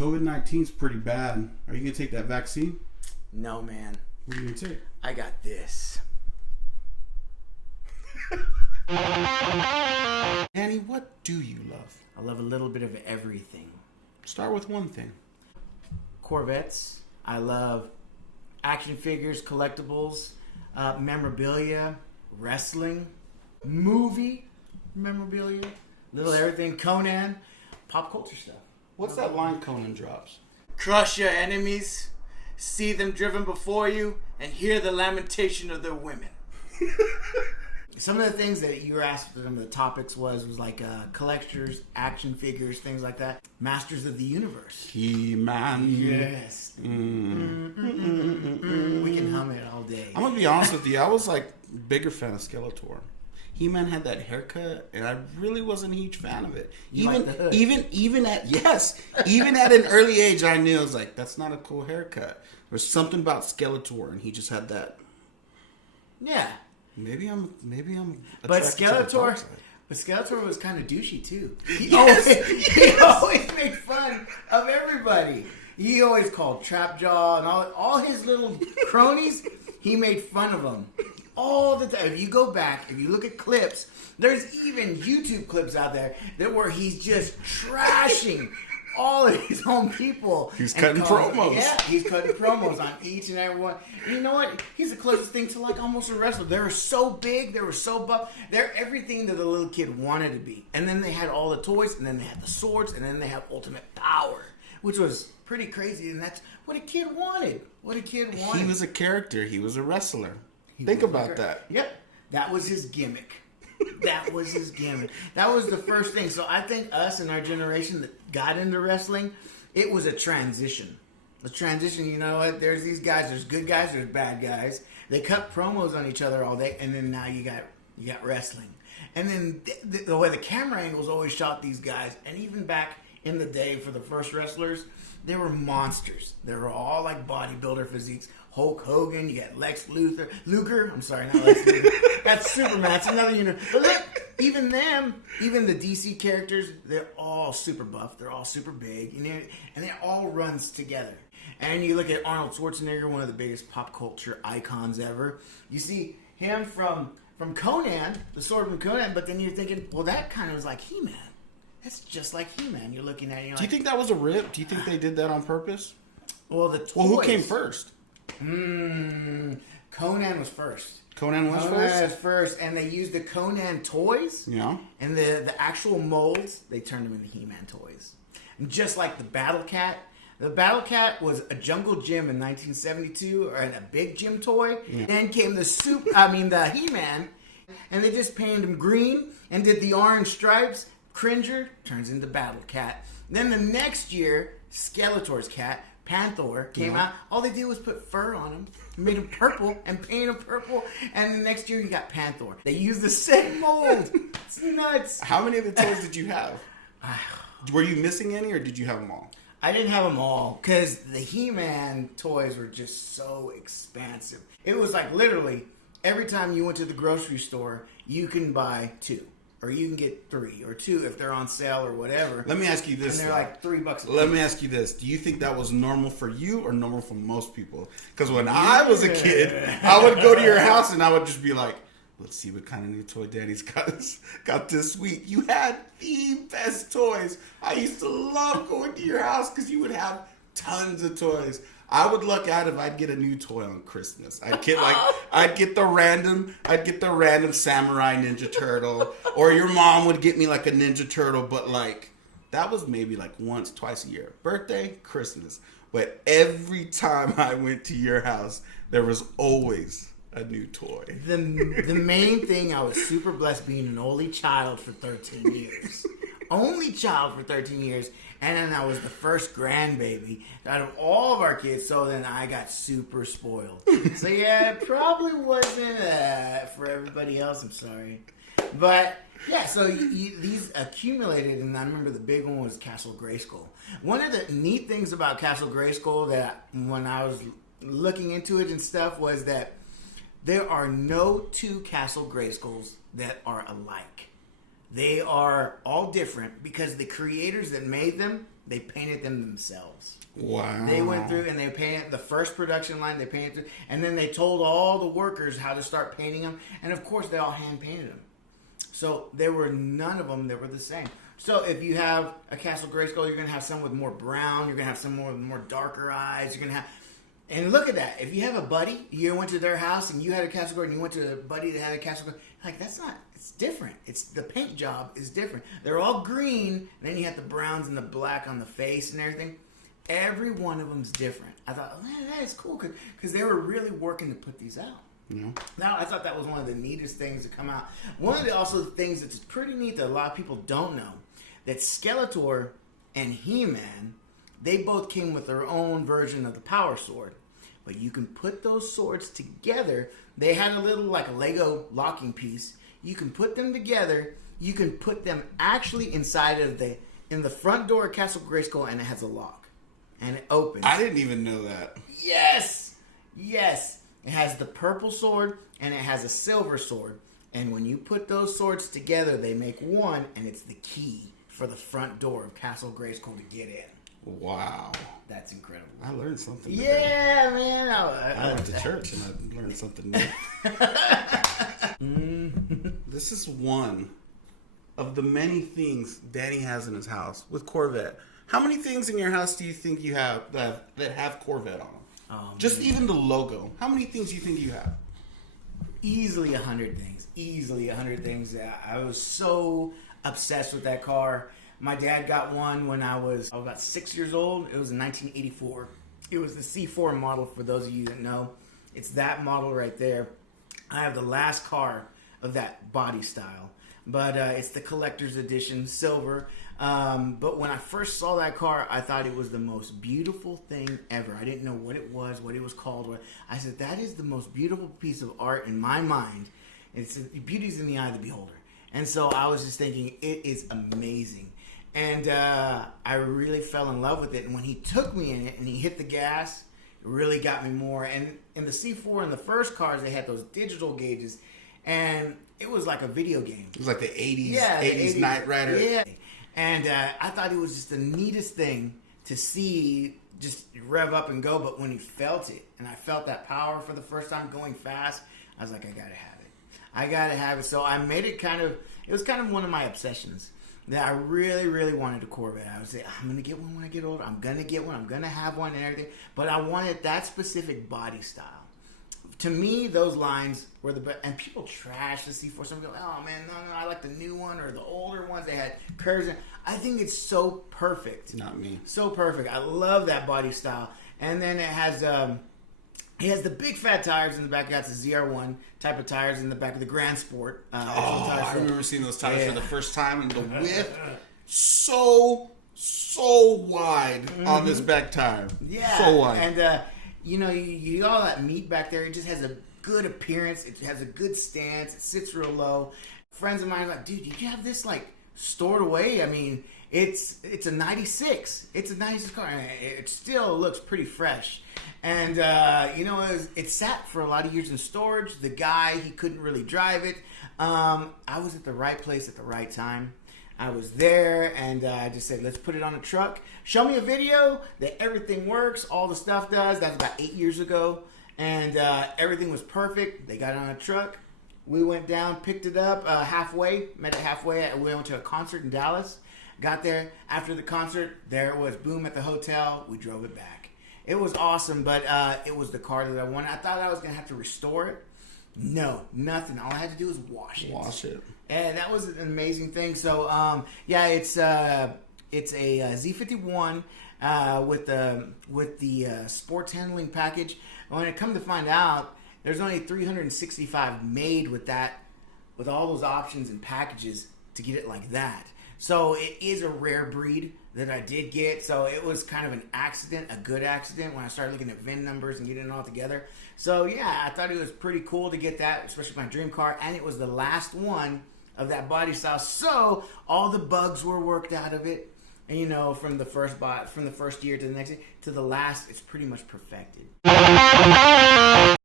COVID-19 is pretty bad. Are you going to take that vaccine? No, man. What are you going to take? I got this. Danny, what do you love? I love a little bit of everything. Start with one thing. Corvettes. I love action figures, collectibles, memorabilia, wrestling, movie memorabilia, little everything. Conan, pop culture stuff. What's that line Conan drops? Crush your enemies, see them driven before you, and hear the lamentation of their women. Some of the things that you were asked, some of the topics was like collectors, action figures, things like that. Masters of the Universe. He-Man. Yes. We can hum it all day. I'm going to be honest with you. I was like bigger fan of Skeletor. He-Man had that haircut, and I really wasn't a huge fan of it. Even at an early age, I knew I was like, that's not a cool haircut. There's something about Skeletor, and he just had that. Yeah. Maybe I'm. But Skeletor was kind of douchey too. He always made fun of everybody. He always called Trapjaw and all his little cronies. He made fun of them all the time. If you go back, if you look at clips, there's even YouTube clips out there where he's just trashing all of his own people. He's cutting promos. Yeah, he's cutting promos on each and every one. And you know what? He's the closest thing to like almost a wrestler. They were so big. They were so buff. They're everything that the little kid wanted to be. And then they had all the toys, and then they had the swords, and then they had ultimate power, which was pretty crazy. And that's what a kid wanted. He was a character. He was a wrestler. Think about that. Yep. That was his gimmick. That was the first thing. So I think us and our generation that got into wrestling, it was a transition. You know what? There's these guys. There's good guys. There's bad guys. They cut promos on each other all day, and then now you got wrestling. And then the way the camera angles always shot these guys, and even back in the day for the first wrestlers, they were monsters. They were all like bodybuilder physiques. Hulk Hogan, you got Lex Luger. I'm sorry, not Lex Luger. That's Superman. That's another universe. But look, even the DC characters, they're all super buff. They're all super big, and it all runs together. And you look at Arnold Schwarzenegger, one of the biggest pop culture icons ever. You see him from Conan, the Swordman Conan, but then you're thinking, well, that kind of was like He-Man. That's just like He-Man. You're looking at it. Do you think that was a rip? Do you think they did that on purpose? Well, the toys. Well, who came first? Conan was first. Conan was first, and they used the Conan toys. Yeah. And the actual molds, they turned them into He-Man toys. And just like the Battle Cat. The Battle Cat was a Jungle Gym in 1972, and a big gym toy. Yeah. Then came the He-Man, and they just painted him green and did the orange stripes. Cringer turns into Battle Cat. Then the next year, Skeletor's cat, Panther, came out. All they did was put fur on him, made him purple, and paint him purple. And the next year, you got Panther. They used the same mold. It's nuts. How many of the toys did you have? Were you missing any, or did you have them all? I didn't have them all, because the He-Man toys were just so expansive. It was like literally, every time you went to the grocery store, you can buy 2. Or you can get 3 or 2 if they're on sale or whatever. Let me ask you this. And they're like $3 a Let me ask you this. Do you think that was normal for you or normal for most people? Because when I was a kid, I would go to your house and I would just be like, let's see what kind of new toy Daddy's got this week. You had the best toys. I used to love going to your house because you would have tons of toys. I would luck out if I'd get a new toy on Christmas. I'd get the random samurai Ninja Turtle, or your mom would get me like a Ninja Turtle, but like that was maybe like once, twice a year. Birthday, Christmas. But every time I went to your house, there was always a new toy. The main thing, I was super blessed being an only child for 13 years. Only child for 13 years. And then I was the first grandbaby out of all of our kids, so then I got super spoiled. So yeah, it probably wasn't for everybody else, I'm sorry. But yeah, so these accumulated, and I remember the big one was Castle Grayskull. One of the neat things about Castle Grayskull that when I was looking into it and stuff was that there are no 2 Castle Grayskulls that are alike. They are all different because the creators that made them, They painted them themselves. Wow. They went through and they painted the first production line. They painted through, and then they told all the workers how to start painting them. And of course, they all hand painted them. So there were none of them that were the same. So if you have a Castle Grayskull, you're going to have some with more brown. You're going to have some with more darker eyes. You're going to have, and look at that. If you have a buddy, you went to their house and you had a Castle Grayskull, and you went to a buddy that had a Castle Grayskull, like that's not. It's different. It's the paint job is different. They're all green, and then you have the browns and the black on the face and everything. Every one of them's different. I thought, oh, man, that is cool because they were really working to put these out. Yeah. Now, I thought that was one of the neatest things to come out. One of the also things that's pretty neat that a lot of people don't know, that Skeletor and He-Man, they both came with their own version of the Power Sword. But you can put those swords together. They had a little, like a Lego locking piece. You can put them together. You can put them actually inside of in the front door of Castle Grayskull, and it has a lock. And it opens. I didn't even know that. Yes! Yes! It has the purple sword, and it has a silver sword. And when you put those swords together, they make one, and it's the key for the front door of Castle Grayskull to get in. Wow. That's incredible. I learned something today. Yeah, man. I went to church and I learned something new. This is one of the many things Danny has in his house with Corvette. How many things in your house do you think you have that have Corvette on them? Just even the logo. How many things do you think you have? Easily 100 things. Easily 100 things. I was so obsessed with that car. My dad got one when I was about 6 years old. It was in 1984. It was the C4 model, for those of you that know. It's that model right there. I have the last car of that body style. But it's the collector's edition, silver. But when I first saw that car, I thought it was the most beautiful thing ever. I didn't know what it was called. I said, that is the most beautiful piece of art in my mind. Beauty's in the eye of the beholder. And so I was just thinking, it is amazing. And I really fell in love with it. And when he took me in it and he hit the gas, it really got me more. And in the C4 and the first cars, they had those digital gauges. And it was like a video game. It was like the 80s Knight Rider. Yeah. And I thought it was just the neatest thing to see just rev up and go. But when he felt it, and I felt that power for the first time going fast, I was like, I got to have it. I got to have it. So I made it it was kind of one of my obsessions. That I really, really wanted a Corvette. I would say, I'm going to get one when I get older. I'm going to get one. I'm going to have one and everything. But I wanted that specific body style. To me, those lines were the best. And people trash the C4. Some go, oh, man, no, I like the new one or the older ones. They had curves. I think it's so perfect. Not me. So perfect. I love that body style. And then it has the big fat tires in the back. That's the ZR1 type of tires in the back of the Grand Sport. I remember seeing those tires for the first time, and the width so wide on this back tire. Yeah, so wide. And you all that meat back there. It just has a good appearance. It has a good stance. It sits real low. Friends of mine are like, dude, did you have this like stored away? I mean, it's a 96. It's a 96 car. It still looks pretty fresh. And, it sat for a lot of years in storage. The guy, he couldn't really drive it. I was at the right place at the right time. I was there, and I just said, let's put it on a truck. Show me a video that everything works, all the stuff does. That was about 8 years ago. And everything was perfect. They got it on a truck. We went down, picked it up halfway, met it halfway. We went to a concert in Dallas. Got there. After the concert, there it was, boom, at the hotel. We drove it back. It was awesome, but it was the car that I wanted. I thought I was going to have to restore it. No, nothing. All I had to do was wash it. And that was an amazing thing. So, it's a Z51 with the sports handling package. When it come to find out, there's only 365 made with that, with all those options and packages to get it like that. So it is a rare breed that I did get. So it was kind of an accident, a good accident, when I started looking at VIN numbers and getting it all together. So yeah, I thought it was pretty cool to get that, especially my dream car. And it was the last one of that body style. So all the bugs were worked out of it. And from the first year to the next year to the last, it's pretty much perfected.